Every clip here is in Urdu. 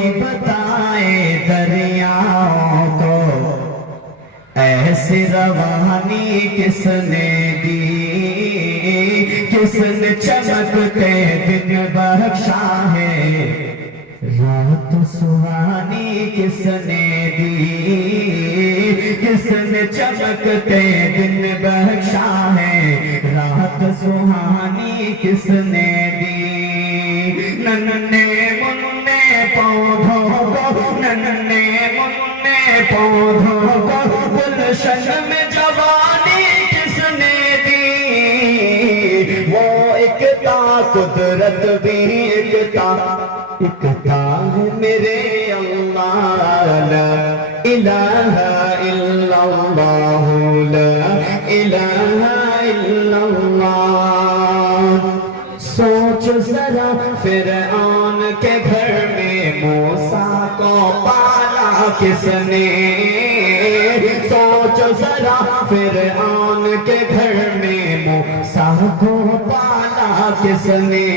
کوئی بتائے دریاؤں کو ایسی روانی کس نے دی، کس نے چمکتے دن بخشا ہے، رات سہانی کس نے دی، کس نے چمکتے دن بخشا ہے، رات سہانی کس نے دی۔ ننھے منھے پودھوں کو، ننھے منھے پودھوں کو گلشن میں جوانی کس نے دی، وہ اکتا قدرت بھی اکتا ہے میرے اللہ، لا الہ الا اللہ، لا الہ الا اللہ۔ سوچ ذرا فرعون کے گھر میں موسیٰ کو پالا کس نے، سوچ ذرا فرعون کے گھر میں موسیٰ کو پالا کس نے،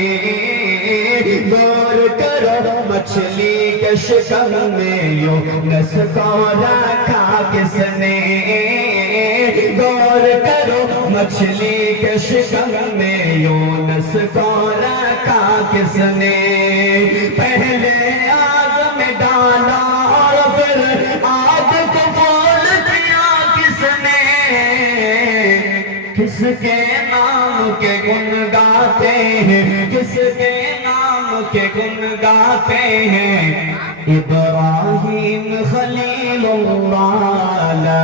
غور کرو مچھلی کے شکم میں یونس کو رکھا کس نے، غور کرو مچھلی کے شکم میں یونس کو رکھا کس نے، پہلے آگ میں ڈالا اور پھر آگ کو بول دیا کس نے، کس کے نام کے گن گاتے ہیں، کس کے نام کے گن گاتے ہیں، ابراہیم خلیل اللہ، لا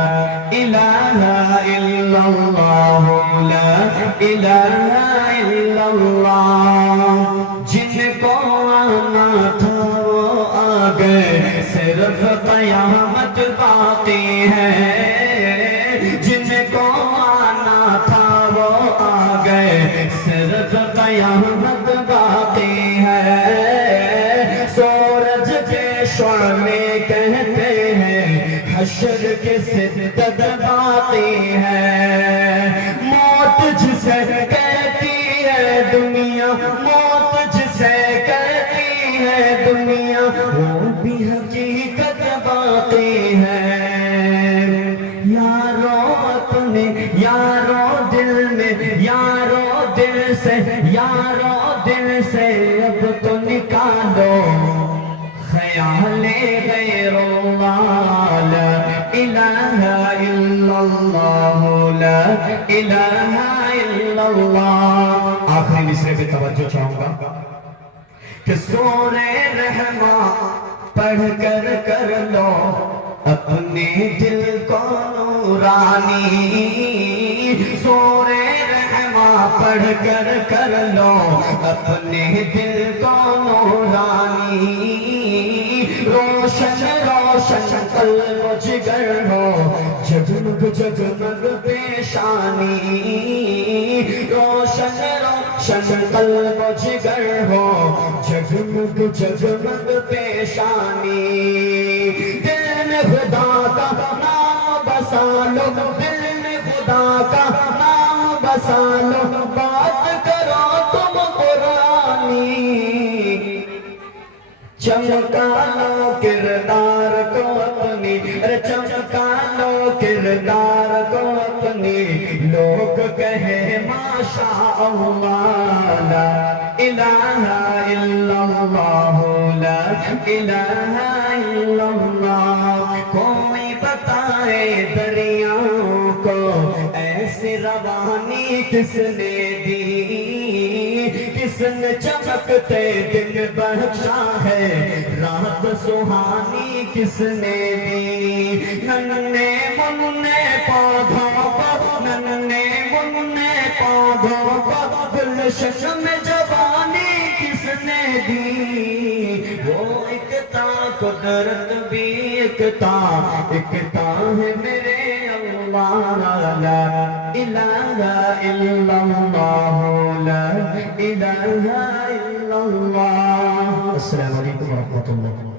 الہ الا اللہ، لا الہ الا اللہ۔ جن کو آنا تھا وہ آ گئے، صرف قیامت باقی ہے، جن کو آنا تھا وہ آ گئے، صرف قیامت باقی ہے۔ سورج کے شعلے کہتے ہیں حشر کی شدت باقی ہے، موت جسے کہتی ہے دنیا، موت جسے کہتی ہے دنیا، وہ بھی حقیقت باقی ہے۔ یارو اپنے یارو دل میں، یارو دل سے، یارو دل سے اب تو نکالو خیال غیر اللہ، لا الہ الا اللہ، لا الہ الا اللہ۔ آخری مصرے پہ توجہ چاہوں گا کہ سورہ رحماں پڑھ کر لو اپنے دل کو نورانی، سورہ رحماں پڑھ کر لو اپنے دل کو نورانی، روشن روشن قلب و جگر ہو، جگمگ جگمگ پیشانی، روشن روشن قلب و جگر ہو، جگمگ جگمگ پیشانی۔ دل میں خدا کا نام بسا لو، دل میں خدا کا نام بسا لو، بات کرو تم قرآنی، چمکا لو کردار کو اپنی، چمکا لو کردار کو اپنی، لوگ کہے ماشاء اللہ، لا الہ الا اللہ، لا الہ الا اللہ۔ کوئی بتائے دریاؤں کو ایسی روانی کس نے دی، کس نے چمکتے دن بخشا ہے، رات سہانی کس نے دی۔ ننھے منھے پودھوں کو، ننھے منھے پودھوں کو گلشن میں جوانی کس نے دی، وہ اکتا قدرت بھی اکتا ہے میرے اللہ، لا الہ الا اللہ، لا الہ الا اللہ۔ السلام علیکم ورحمۃ اللہ۔